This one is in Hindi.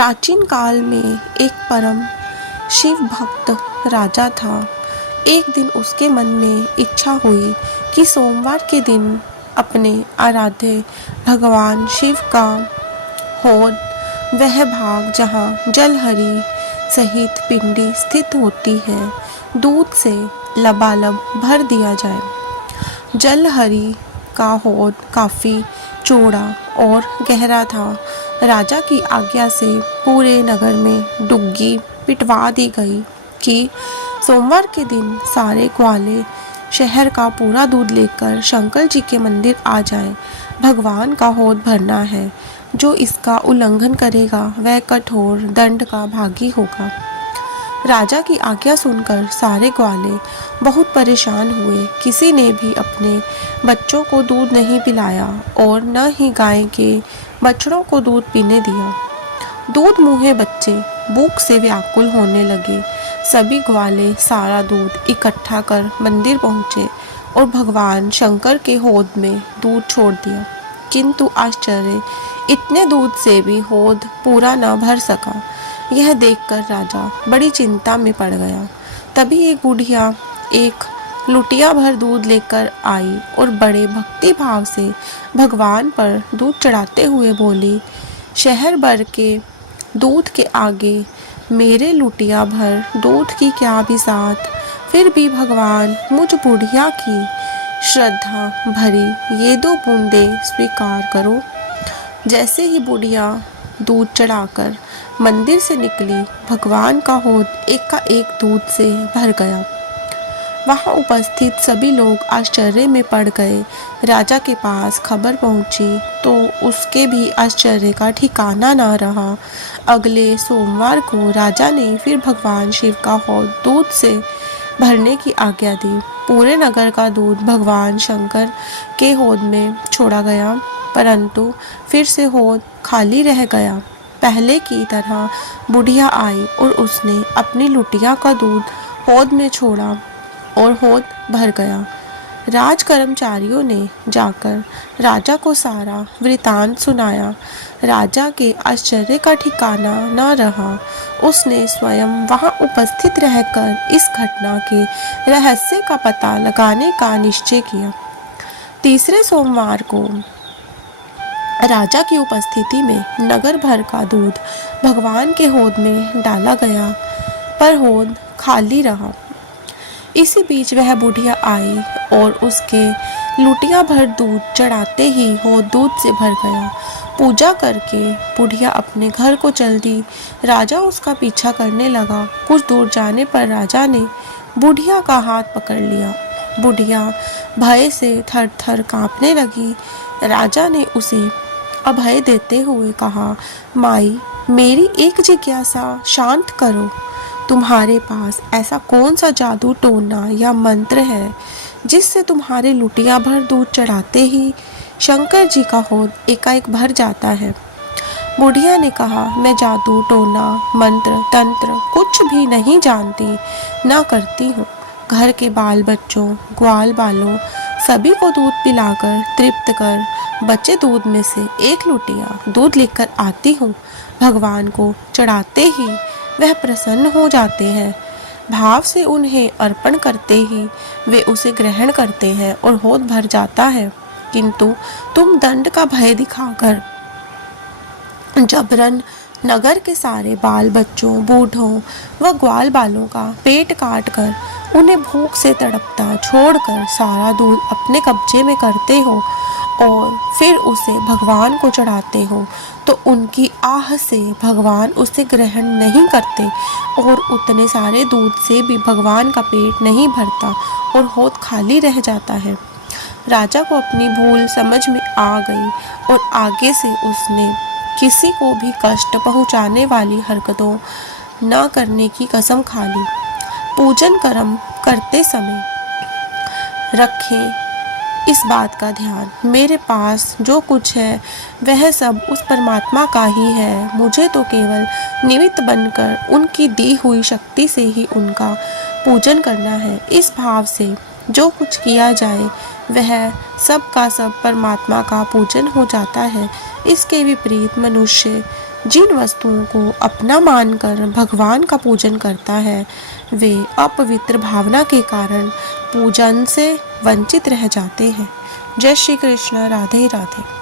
प्राचीन काल में एक परम शिव भक्त राजा था। एक दिन उसके मन में इच्छा हुई कि सोमवार के दिन अपने आराध्य भगवान शिव का हौद, वह भाग जहाँ जलहरी सहित पिंडी स्थित होती है, दूध से लबालब भर दिया जाए। जलहरी का हौद काफ़ी चौड़ा और गहरा था। राजा की आज्ञा से पूरे नगर में डुग्गी पिटवा दी गई कि सोमवार के दिन सारे ग्वाले शहर का पूरा दूध लेकर शंकर जी के मंदिर आ जाए। भगवान का हौद भरना है। जो इसका उल्लंघन करेगा वह कठोर दंड का भागी होगा। राजा की आज्ञा सुनकर सारे ग्वाले बहुत परेशान हुए। किसी ने भी अपने बच्चों को दूध नहीं पिलाया और न ही गाय के बछड़ों को दूध पीने दिया। दूध मुँहे बच्चे भूख से व्याकुल होने लगे। सभी ग्वाले सारा दूध इकट्ठा कर मंदिर पहुँचे और भगवान शंकर के हौद में दूध छोड़ दिया। किंतु आश्चर्य, इतने दूध से भी हौद पूरा न भर सका। यह देखकर राजा बड़ी चिंता में पड़ गया। तभी एक बुढ़िया एक लुटिया भर दूध लेकर आई और बड़े भक्ति भाव से भगवान पर दूध चढ़ाते हुए बोली, शहर भर के दूध के आगे मेरे लुटिया भर दूध की क्या बिसात। फिर भी भगवान मुझ बुढ़िया की श्रद्धा भरी ये 2 बूंदें स्वीकार करो। जैसे ही बुढ़िया दूध चढ़ाकर मंदिर से निकली, भगवान का हौद एकाएक दूध से भर गया। वहां उपस्थित सभी लोग आश्चर्य में पड़ गए। राजा के पास खबर पहुंची तो उसके भी आश्चर्य का ठिकाना न रहा। अगले सोमवार को राजा ने फिर भगवान शिव का हौद दूध से भरने की आज्ञा दी। पूरे नगर का दूध भगवान शंकर के हौद में छोड़ा गया, परंतु फिर से हौद खाली रह गया। पहले की तरह बुढ़िया आई और उसने अपनी लुटिया का दूध हौद में छोड़ा और हौद भर गया। राज कर्मचारियों ने जाकर राजा को सारा वृतांत सुनाया। राजा के आश्चर्य का ठिकाना न रहा। उसने स्वयं वहां उपस्थित रहकर इस घटना के रहस्य का पता लगाने का निश्चय किया। तीसरे सोमवार को राजा की उपस्थिति में नगर भर का दूध भगवान के हौद में डाला गया, पर हौद खाली रहा। इसी बीच वह बुढ़िया आई और उसके लुटिया भर दूध चढ़ाते ही हौद दूध से भर गया। पूजा करके बुढ़िया अपने घर को चल दी। राजा उसका पीछा करने लगा। कुछ दूर जाने पर राजा ने बुढ़िया का हाथ पकड़ लिया। बुढ़िया भय से थर थर कांपने लगी। राजा ने उसे अभय देते हुए कहा, माई, मेरी एक जिज्ञासा शांत करो। तुम्हारे पास ऐसा कौन सा जादू टोना या मंत्र है जिससे तुम्हारे लुटिया भर दूध चढ़ाते ही शंकर जी का हौद एकाएक भर जाता है? बुढ़िया ने कहा, मैं जादू टोना मंत्र तंत्र कुछ भी नहीं जानती, ना करती हूँ। घर के बाल बच्चों, ग्वाल बालों सभी को दूध पिलाकर तृप्त कर बचे दूध में से एक लुटिया दूध लेकर आती हूँ। भगवान को चढ़ाते ही वह प्रसन्न हो जाते हैं। भाव से उन्हें अर्पण करते ही वे उसे ग्रहण करते हैं और हौद भर जाता है। किंतु तुम दंड का भय दिखाकर जबरन नगर के सारे बाल बच्चों, बूढ़ों व ग्वाल बालों का पेट काट कर उन्हें भूख से तड़पता छोड़कर सारा दूध अपने कब्जे में करते हो और फिर उसे भगवान को चढ़ाते हो, तो उनकी आह से भगवान उसे ग्रहण नहीं करते और उतने सारे दूध से भी भगवान का पेट नहीं भरता और हौद खाली रह जाता है। राजा को अपनी भूल समझ में आ गई और आगे से उसने किसी को भी कष्ट पहुंचाने वाली हरकतों न करने की कसम खा ली। पूजन कर्म करते समय रखें इस बात का ध्यान, मेरे पास जो कुछ है वह सब उस परमात्मा का ही है। मुझे तो केवल निमित्त बनकर उनकी दी हुई शक्ति से ही उनका पूजन करना है। इस भाव से जो कुछ किया जाए वह सब का सब परमात्मा का पूजन हो जाता है। इसके विपरीत मनुष्य जिन वस्तुओं को अपना मानकर भगवान का पूजन करता है वे अपवित्र भावना के कारण पूजन से वंचित रह जाते हैं। जय श्री कृष्ण। राधे राधे।